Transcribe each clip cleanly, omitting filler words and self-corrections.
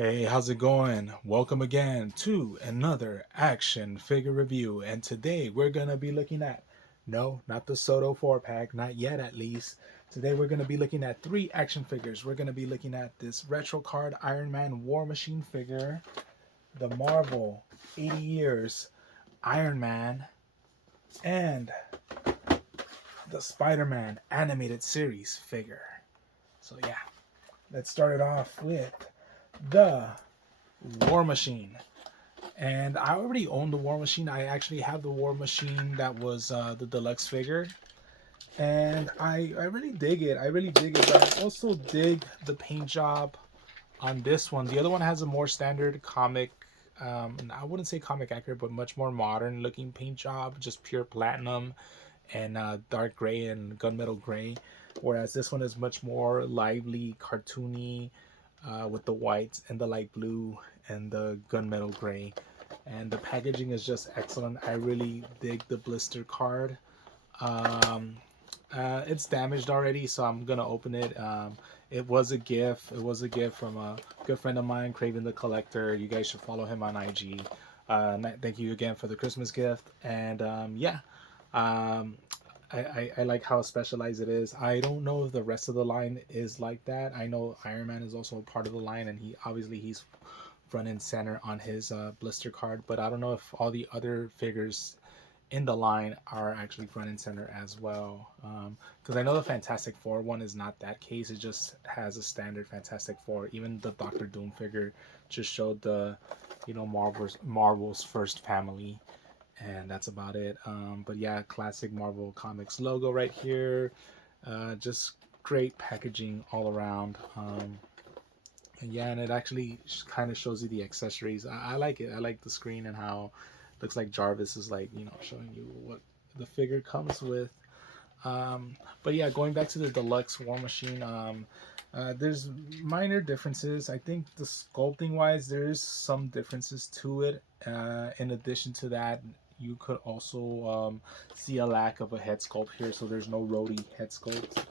Hey, how's it going? Welcome again to another action figure review. And today we're going to be looking at, no, not the Soto 4 pack, not yet at least. Today we're going to be looking at three action figures. We're going to be looking at this retro card Iron Man War Machine figure, the Marvel 80 Years Iron Man, and the Spider Man animated series figure. So, yeah, let's start it off with the War Machine. And I already own the War Machine. I actually have the War Machine that was the deluxe figure. And I really dig it. I really dig it. But I also dig the paint job on this one. The other one has a more standard comic, I wouldn't say comic accurate, but much more modern looking paint job. Just pure platinum and dark gray and gunmetal gray. Whereas this one is much more lively, cartoony, with the whites and the light blue and the gunmetal gray. And the packaging is just excellent. I really dig the blister card. Um, it's damaged already, so I'm gonna open it. It was a gift. It was a gift from a good friend of mine, Craven the Collector. You guys should follow him on IG. Thank you again for the Christmas gift. And yeah, um, I like how specialized it is. I don't know if the rest of the line is like that. I know Iron Man is also a part of the line, and he's front and center on his blister card. But I don't know if all the other figures in the line are actually front and center as well. Because I know the Fantastic Four one is not that case. It just has a standard Fantastic Four. Even the Doctor Doom figure just showed the, Marvel's first family, and that's about it. But yeah, classic Marvel Comics logo right here. Just great packaging all around. And yeah, and it actually kind of shows you the accessories. I like it. I like the screen and how it looks like Jarvis is like, showing you what the figure comes with. But yeah, going back to the deluxe War Machine, there's minor differences. I think the sculpting wise, there's some differences to it. In addition to that, you could also see a lack of a head sculpt here, so there's no Rhodey head sculpt.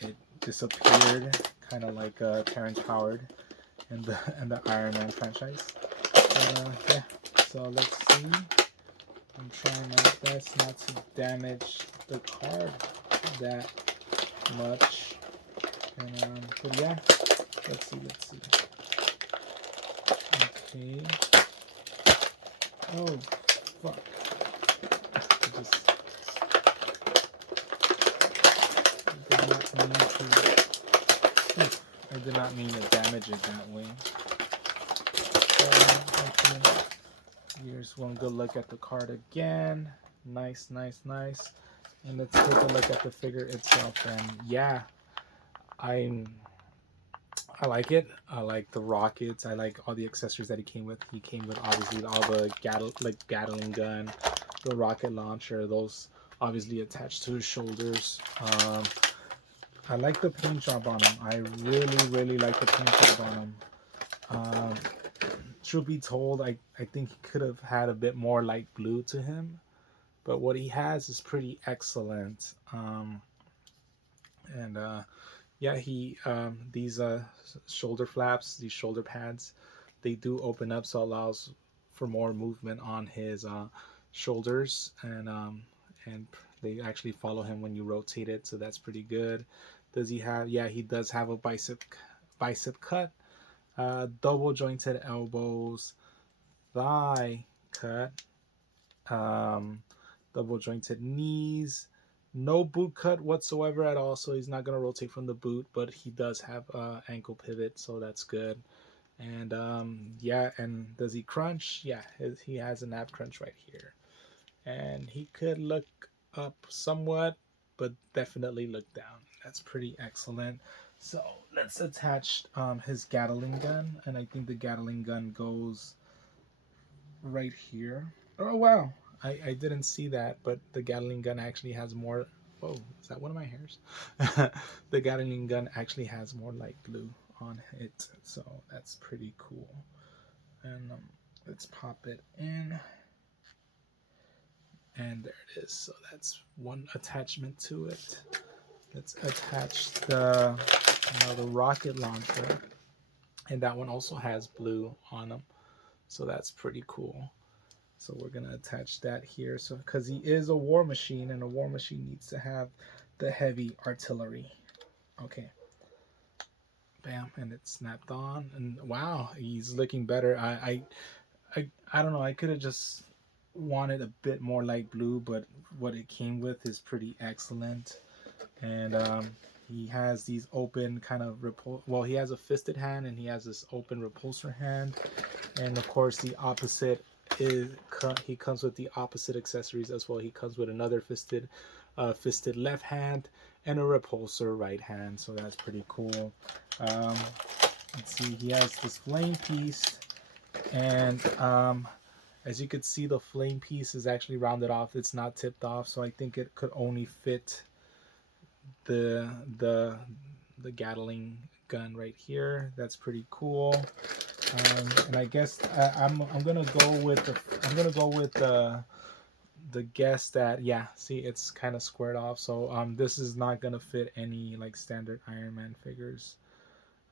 It disappeared, kind of like Terrence Howard and the Iron Man franchise. Yeah, so let's see. I'm trying my best not to damage the card that much. And but yeah, let's see. Okay. Oh, fuck. I just did not mean to. I did not mean to damage it that way. Okay. Here's one good look at the card again. Nice. And let's take a look at the figure itself. And yeah, I I like it. I like the rockets. I like all the accessories that he came with. He came with obviously all the Gatling gun, the rocket launcher. Those obviously attached to his shoulders. I like the paint job on him. I really like the paint job on him. Um, Truth be told, I think he could have had a bit more light blue to him, but what he has is pretty excellent. And Yeah, he these shoulder flaps, these shoulder pads, they do open up, so it allows for more movement on his shoulders, and they actually follow him when you rotate it, so that's pretty good. Does he have? Yeah, he does have a bicep cut, double jointed elbows, thigh cut, um, double jointed knees, no boot cut whatsoever at all. So he's not gonna rotate from the boot, but he does have ankle pivot, so that's good. And yeah, and does he crunch? Yeah, he has an ab crunch right here, and he could look up somewhat, but definitely look down. That's pretty excellent. So let's attach his Gatling gun, and I think the Gatling gun goes right here. Oh wow, I didn't see that, but the Gatling gun actually has more. Whoa, is that one of my hairs? The Gatling gun actually has more light blue on it, so that's pretty cool. And let's pop it in, and there it is. So that's one attachment to it. Let's attach the rocket launcher. and that one also has blue on them, so that's pretty cool. So we're gonna attach that here, so because he is a war machine, and a war machine needs to have the heavy artillery. Okay, bam, and it snapped on, and wow, he's looking better. I don't know. I could have just wanted a bit more light blue, but what it came with is pretty excellent. And he has these open kind of well, he has a fisted hand, and he has this open repulsor hand, and of course the opposite is he comes with the opposite accessories as well. He comes with another fisted left hand and a repulsor right hand, so that's pretty cool. um, let's see, he has this flame piece, and as you can see, the flame piece is actually rounded off. It's not tipped off, so I think it could only fit the the the Gatling gun right here. That's pretty cool. And I guess I'm gonna go with the guess that, yeah, see, it's kind of squared off. So this is not gonna fit any like standard Iron Man figures,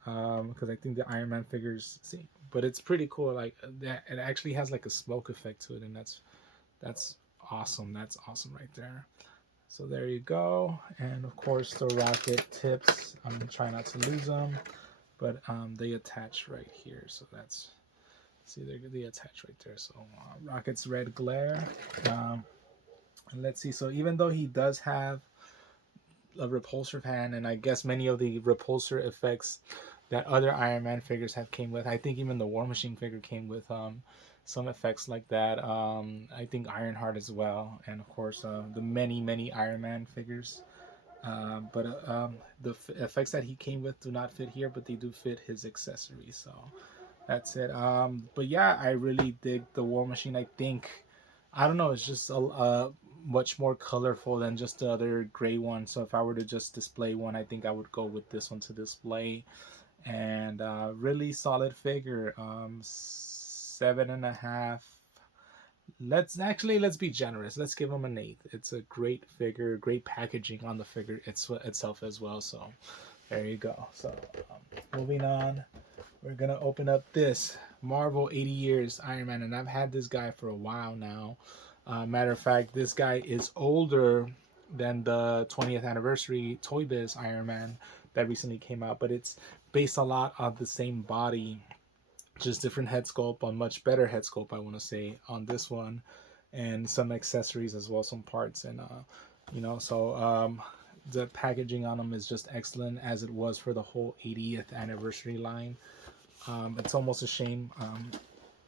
because I think the Iron Man figures, see, but it's pretty cool. Like that, it actually has like a smoke effect to it, and that's awesome. That's awesome right there. So there you go. And of course the rocket tips, I'm trying not to lose them, but they attach right here. So that's, see, they attach right there. So rocket's red glare. Um, and let's see. So even though he does have a repulsor hand, and I guess many of the repulsor effects that other Iron Man figures have came with, I think even the War Machine figure came with some effects like that. I think Ironheart as well, and of course the many Iron Man figures. But the effects that he came with do not fit here, but they do fit his accessories. So that's it. But yeah, I really dig the War Machine. I think, I don't know, it's just a much more colorful than just the other gray one. So if I were to just display one, I think I would go with this one to display. And really solid figure. 7.5. Let's be generous. Let's give him an 8. It's a great figure, great packaging on the figure itself as well. So there you go. So moving on, we're gonna open up this Marvel 80 Years Iron Man, and I've had this guy for a while now. Matter of fact, this guy is older than the 20th anniversary Toy Biz Iron Man that recently came out, but it's based a lot on the same body, just different head sculpt, on much better head sculpt, I want to say, on this one, and some accessories as well, some parts, and so the packaging on them is just excellent, as it was for the whole 80th anniversary line. It's almost a shame.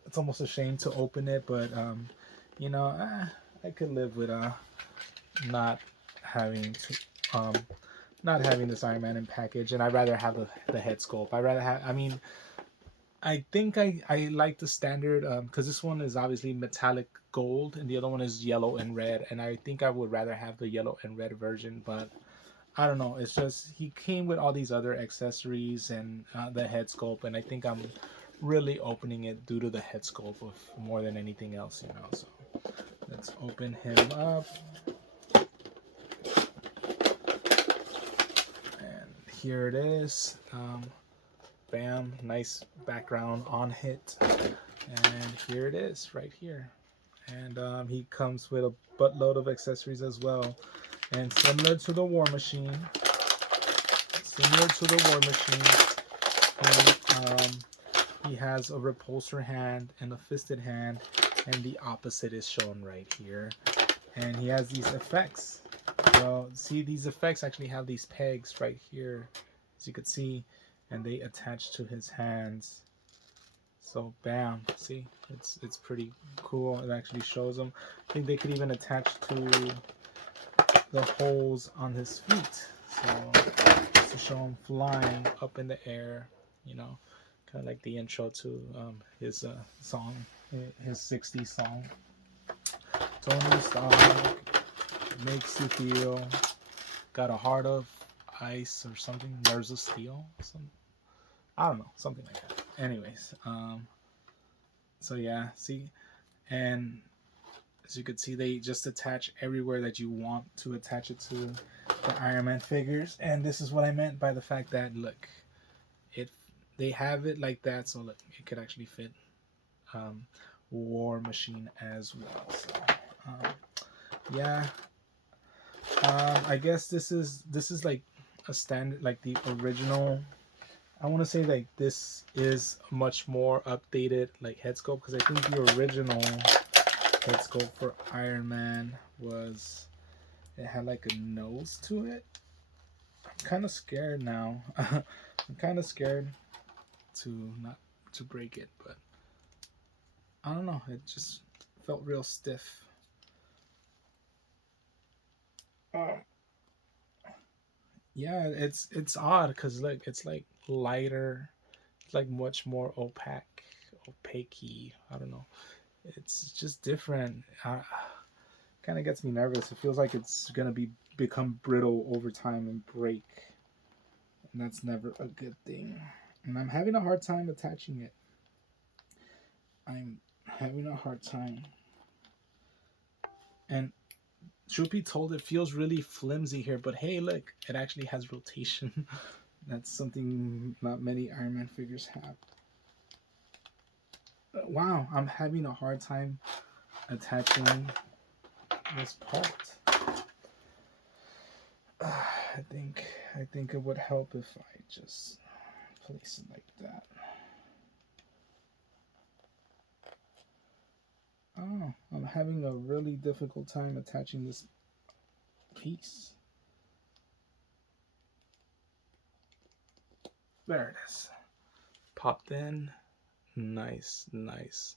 It's almost a shame to open it, but I could live with not having to not having this Iron Man in package, and I'd rather have the head sculpt. I'd rather have. I mean, I think I like the standard, because this one is obviously metallic gold, and the other one is yellow and red, and I think I would rather have the yellow and red version, but I don't know. It's just he came with all these other accessories and the head sculpt, and I think I'm really opening it due to the head sculpt of more than anything else, So let's open him up, and here it is. Bam, nice background on hit, and here it is right here. And he comes with a buttload of accessories as well, and similar to the War Machine. He has a repulsor hand and a fisted hand, and the opposite is shown right here. And he has these effects. Well, see, these effects actually have these pegs right here, as you can see, and they attach to his hands. So bam, see, it's pretty cool. It actually shows them. I think they could even attach to the holes on his feet, so to show him flying up in the air, kind of like the intro to his song, his 60s song. Tony Stark makes you feel, got a heart of ice or something, nerves of steel, I don't know, something like that. Anyways, so yeah, see, and as you can see, they just attach everywhere that you want to attach it to the Iron Man figures, and this is what I meant by the fact that, look, it they have it like that, so like, it could actually fit um, War Machine as well. So yeah, I guess this is like a standard, like the original. I want to say like this is much more updated like head sculpt, because I think the original head sculpt for Iron Man was, it had like a nose to it. I'm kind of scared now. I'm kind of scared to not to break it, but I don't know. It just felt real stiff. Uh, yeah, it's odd because like it's like lighter, it's like much more opaque. I don't know. It's just different. Kind of gets me nervous. It feels like it's gonna become brittle over time and break, and that's never a good thing. And I'm having a hard time attaching it. I'm having a hard time. And truth be told, it feels really flimsy here. But hey, look, it actually has rotation. That's something not many Iron Man figures have. Wow, I'm having a hard time attaching this part. I think it would help if I just place it like that. Oh, I'm having a really difficult time attaching this piece. There it is. Popped in. Nice, nice.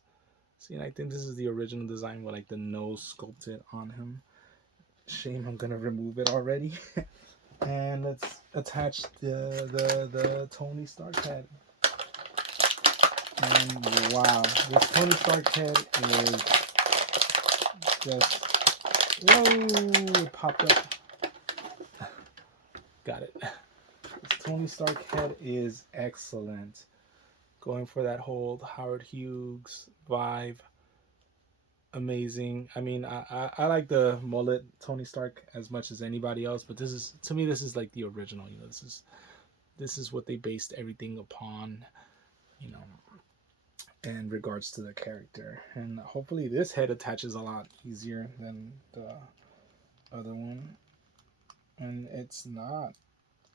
See, and I think this is the original design with like the nose sculpted on him. Shame I'm gonna remove it already. And let's attach the Tony Stark head. And wow, this Tony Stark head is just, whoa, it popped up. Got it. This Tony Stark head is excellent. Going for that whole Howard Hughes vibe. Amazing. I mean, I like the mullet Tony Stark as much as anybody else, but this is, to me, this is like the original. You know, this is what they based everything upon. You know, in regards to the character, and hopefully this head attaches a lot easier than the other one. And it's not.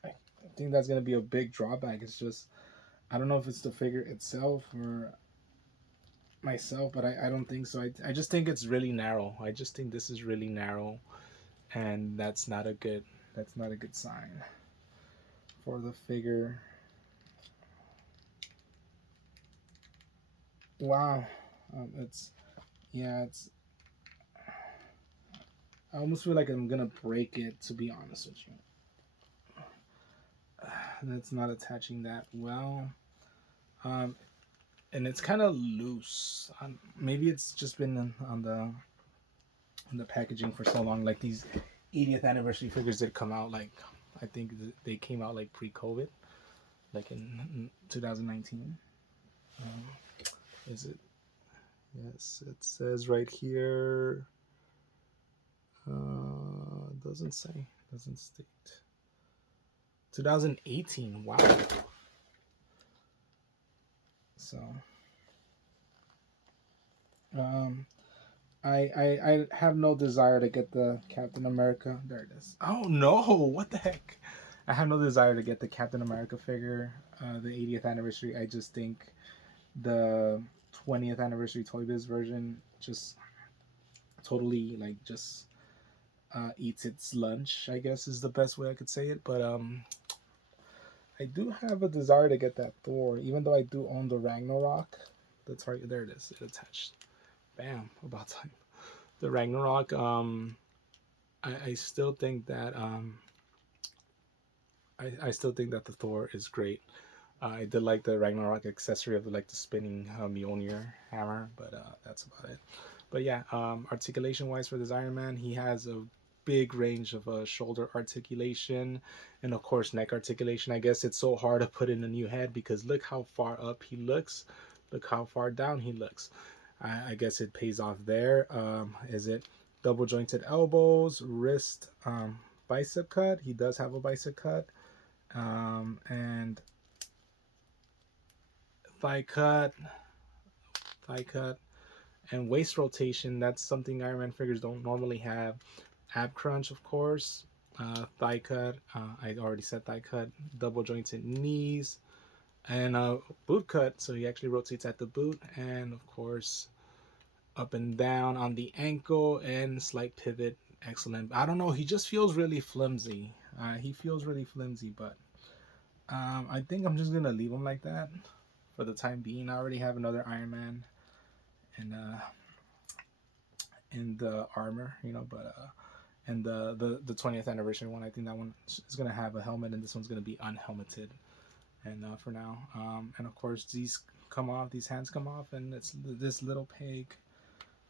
I think that's gonna be a big drawback. It's just, I don't know if it's the figure itself or myself, but I don't think so. I just think it's really narrow. I just think this is really narrow, and that's not a good sign for the figure. Wow, it's, yeah, it's. I almost feel like I'm gonna break it, to be honest with you. That's not attaching that well. Um, and it's kind of loose. Maybe it's just been on the packaging for so long. Like these 80th anniversary figures that come out, like I think they came out like pre-COVID, like in 2019. Um, is it? Yes, it says right here. Doesn't say. Doesn't state. 2018. Wow. So, um, I have no desire to get the Captain America. There it is. Oh no! What the heck? I have no desire to get the Captain America figure, the 80th anniversary. I just think the 20th anniversary Toy Biz version just totally like just eats its lunch, I guess is the best way I could say it. But I do have a desire to get that Thor, even though I do own the Ragnarok. The target, there it is. It attached. Bam! About time. The Ragnarok. I still think that I still think that the Thor is great. I did like the Ragnarok accessory of like the spinning Mjolnir hammer, but that's about it. But yeah, articulation wise for this Iron Man, he has a big range of shoulder articulation and of course neck articulation. I guess it's so hard to put in a new head because look how far up he looks, look how far down he looks. I guess it pays off there. Is it double jointed elbows, wrist, bicep cut? He does have a bicep cut, and thigh cut, thigh cut, and waist rotation. That's something Iron Man figures don't normally have. Ab crunch, of course. Thigh cut. I already said thigh cut. Double jointed knees, and boot cut. So he actually rotates at the boot, and of course up and down on the ankle and slight pivot. Excellent. I don't know. He just feels really flimsy. He feels really flimsy, but I think I'm just gonna leave him like that for the time being. I already have another Iron Man and in the armor, you know, but and the 20th anniversary one, I think that one is gonna have a helmet, and this one's gonna be unhelmeted. And for now, and of course these come off, these hands come off, and it's this little pig.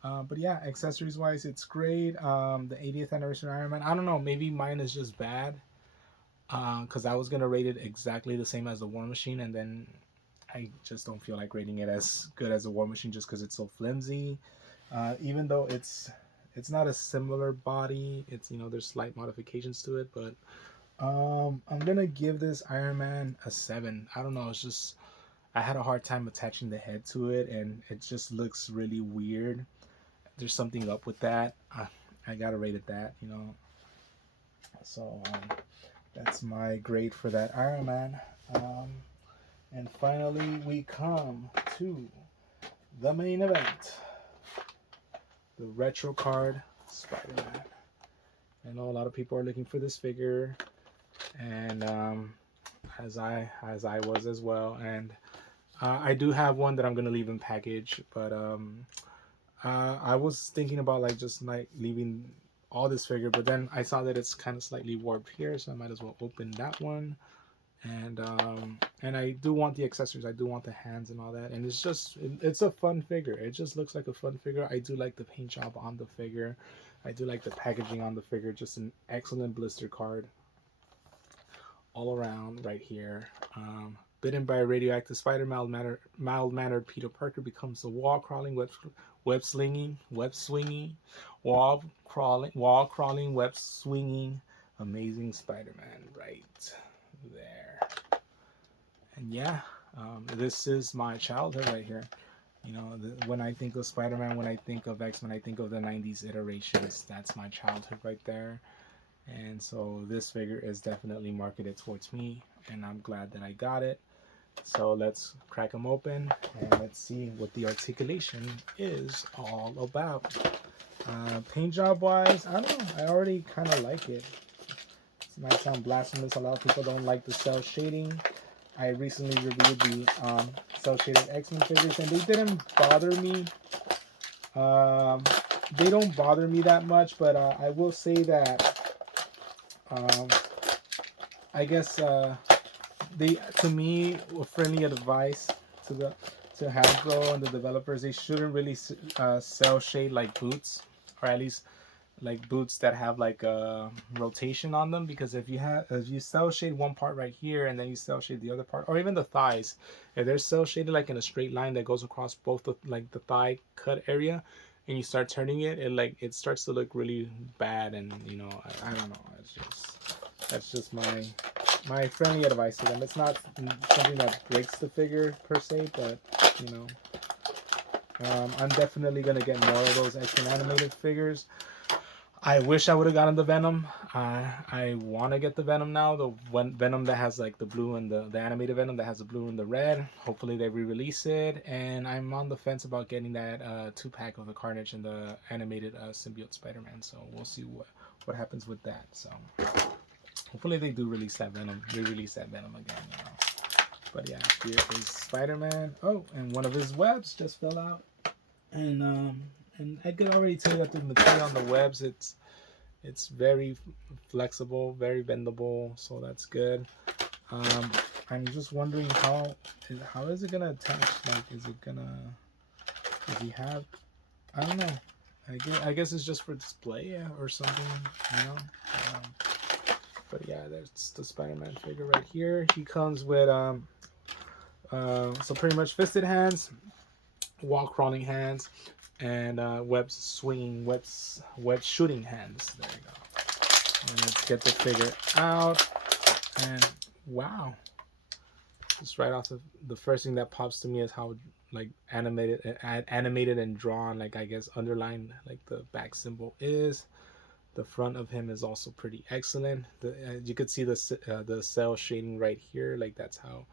But yeah, accessories wise, it's great. The 80th anniversary Iron Man. I don't know, maybe mine is just bad. Because I was gonna rate it exactly the same as the War Machine, and then I just don't feel like rating it as good as the War Machine just because it's so flimsy. Even though it's not a similar body, it's, you know, there's slight modifications to it, but I'm gonna give this Iron Man a 7. I don't know, it's just I had a hard time attaching the head to it, and it just looks really weird. There's something up with that. I gotta rate it that, you know. So that's my grade for that Iron Man. And finally, we come to the main event, the retro card Spider-Man. I know a lot of people are looking for this figure, and as I was as well. And I do have one that I'm gonna leave in package, but I was thinking about like just like leaving all this figure, but then I saw that it's kind of slightly warped here, so I might as well open that one. And I do want the accessories, I do want the hands and all that, and it's just it's a fun figure. It just looks like a fun figure. I do like the paint job on the figure, I do like the packaging on the figure. Just an excellent blister card all around right here. Bitten by a radioactive spider, mild-mannered Peter Parker becomes a wall-crawling, web-swinging, wall-crawling, web-swinging, amazing Spider-Man right there. And yeah, this is my childhood right here. You know, when I think of Spider-Man, when I think of X-Men, I think of the 90s iterations. That's my childhood right there. And so this figure is definitely marketed towards me, and I'm glad that I got it. So let's crack them open and let's see what the articulation is all about. Paint job wise, I don't know, I already kind of like it. This might sound blasphemous, a lot of people don't like the cell shading. I recently reviewed the cell shaded X-Men figures, and they didn't bother me. They don't bother me that much, but I will say that I guess they, to me, a friendly advice to Hasbro and the developers, they shouldn't really cell shade like boots, or at least like boots that have like a rotation on them, because if you cell shade one part right here and then you cell shade the other part, or even the thighs, if they're cell shaded like in a straight line that goes across both the thigh cut area, and you start turning it, it starts to look really bad. And you know, I don't know, that's just my friendly advice to them. It's not something that breaks the figure per se, but you know, I'm definitely gonna get more of those X-Men animated figures. I wish I would have gotten the Venom. I want to get the Venom now, the Venom that has like the blue and the animated Venom that has the blue and the red. Hopefully they re-release it. And I'm on the fence about getting that 2-pack of the Carnage and the animated symbiote Spider-Man. So we'll see what happens with that. So hopefully they do release that Venom. Re-release that Venom again, you know. But yeah, here is Spider-Man. Oh, and one of his webs just fell out. And I could already tell you that the material on the webs, it's very flexible, very bendable, so that's good. I'm just wondering how is it gonna attach? Like, does he have? I don't know. I guess it's just for display or something, you know. But yeah, that's the Spider-Man figure right here. He comes with so pretty much fisted hands, wall crawling hands, and web shooting hands. There you go. And let's get the figure out. And wow, Just right off the first thing that pops to me is how like animated and drawn, like I guess underlined, like the back symbol is. The front of him is also pretty excellent. You could see the cell shading right here. Like that's how,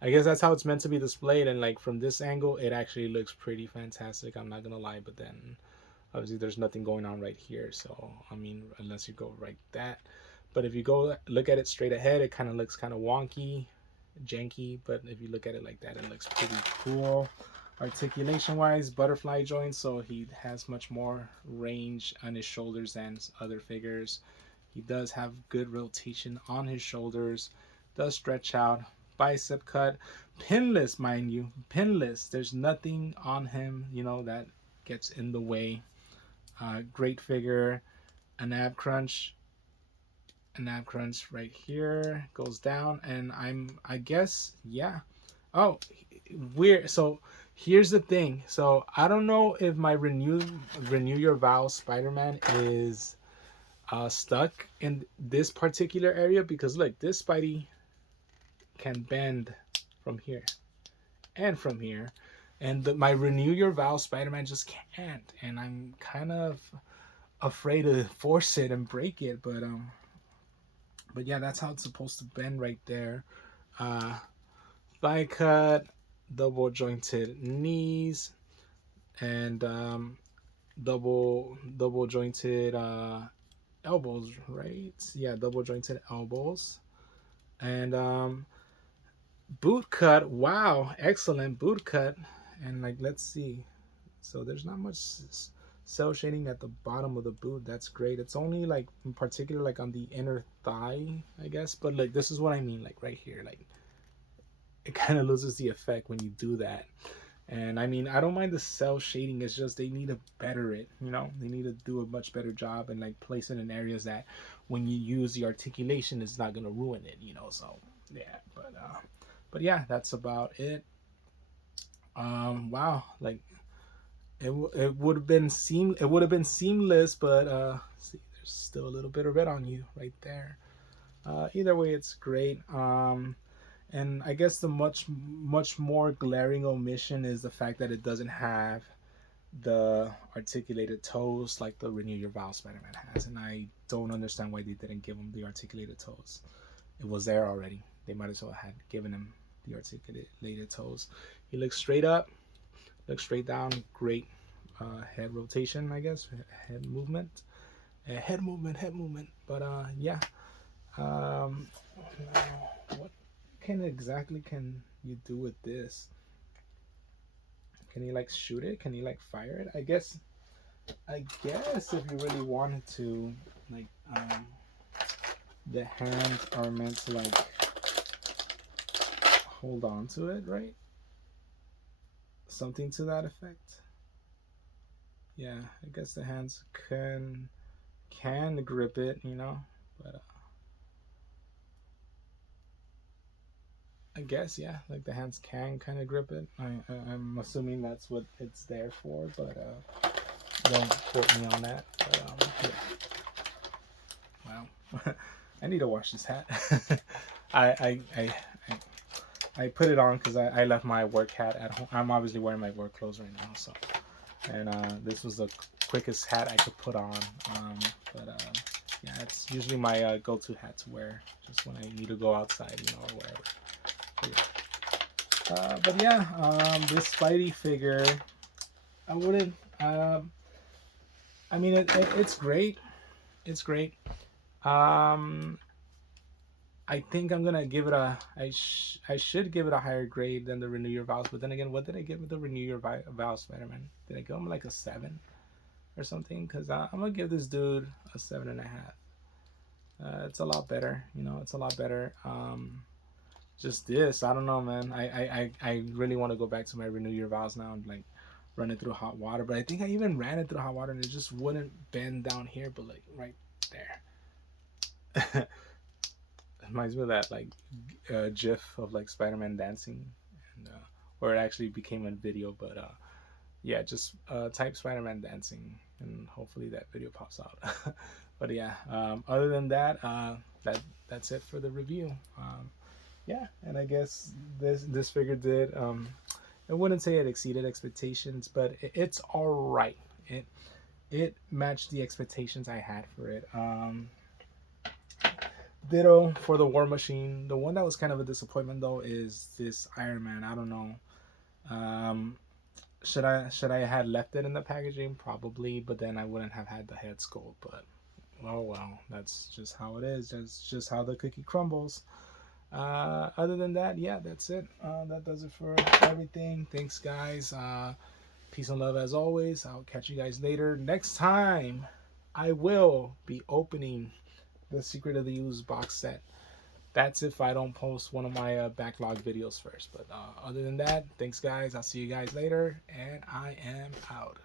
I guess that's how it's meant to be displayed. And like from this angle, it actually looks pretty fantastic. I'm not gonna lie. But then obviously there's nothing going on right here. So I mean, unless you go right that. But if you go look at it straight ahead, it kind of looks kind of wonky, janky. But if you look at it like that, it looks pretty cool. Articulation wise, butterfly joints, so he has much more range on his shoulders than other figures. He does have good rotation on his shoulders, does stretch out, bicep cut, pinless, mind you, pinless. There's nothing on him, you know, that gets in the way. Great figure, an ab crunch, right here goes down, and I guess, yeah. Oh, weird. So here's the thing. So I don't know if my renew your vows Spider-Man is stuck in this particular area, because look, this Spidey can bend from here and from here, and my renew your vows Spider-Man just can't, and I'm kind of afraid to force it and break it, but yeah, that's how it's supposed to bend right there. Uh, Thigh cut, double jointed knees, and double jointed elbows, right? Yeah, double jointed elbows, and boot cut. Wow, excellent boot cut. And like, let's see. So there's not much cell shading at the bottom of the boot. That's great. It's only like in particular like on the inner thigh, I guess. But like, this is what I mean. Like right here, like it kind of loses the effect when you do that. And I mean, I don't mind the cell shading. It's just they need to better it. You know, they need to do a much better job and like place it in areas that when you use the articulation, it's not gonna ruin it. You know, so yeah. But yeah, that's about it. Wow, like it would have been seamless, but see, there's still a little bit of red on you right there. Either way, it's great. And I guess the much more glaring omission is the fact that it doesn't have the articulated toes like the Renew Your Vow Spider-Man has, and I don't understand why they didn't give him the articulated toes. It was there already. They might as well have given him the articulated toes. He looks straight up, looks straight down. Great head rotation, I guess. Head movement, head movement. But yeah. Um, what exactly can you do with this? Can you like shoot it? Can you like fire it? I guess if you really wanted to, like, the hands are meant to like hold on to it, right? Something to that effect. Yeah, I guess the hands can grip it, you know, but I guess, yeah, like the hands can kind of grip it. I'm assuming that's what it's there for, but don't quote me on that. But yeah. Wow, I need to wash this hat. I, I I I put it on because I left my work hat at home. I'm obviously wearing my work clothes right now, so, and this was the quickest hat I could put on. But yeah, it's usually my go-to hat to wear just when I need to go outside, you know, or wherever. But yeah, this Spidey figure, I wouldn't. I mean, it's great. It's great. Um, I think I'm gonna give it a. I should give it a higher grade than the Renew Your Vows. But then again, what did I give the Renew Your Vows Spider-Man? Did I give him like a 7 or something? Because I'm gonna give this dude a 7.5. It's a lot better. You know, it's a lot better. Just this, I don't know, man. I really want to go back to my Renew Your Vows now and like run it through hot water. But I think I even ran it through hot water and it just wouldn't bend down here, but like right there. Reminds me of that like GIF of like Spider-Man dancing, and or it actually became a video. But yeah, just type Spider-Man dancing, and hopefully that video pops out. But yeah, other than that, that's it for the review. yeah, and I guess this figure did. I wouldn't say it exceeded expectations, but it's all right. It matched the expectations I had for it. Ditto for the War Machine. The one that was kind of a disappointment though is this Iron Man. I don't know. Um, should I had left it in the packaging? Probably, but then I wouldn't have had the head sculpt. But oh well, that's just how it is. That's just how the cookie crumbles. Other than that, yeah, that's it. That does it for everything. Thanks, guys. Peace and love as always. I'll catch you guys later. Next time, I will be opening the Secret of the Use box set. That's if I don't post one of my backlog videos first. But other than that, thanks, guys. I'll see you guys later, and I am out.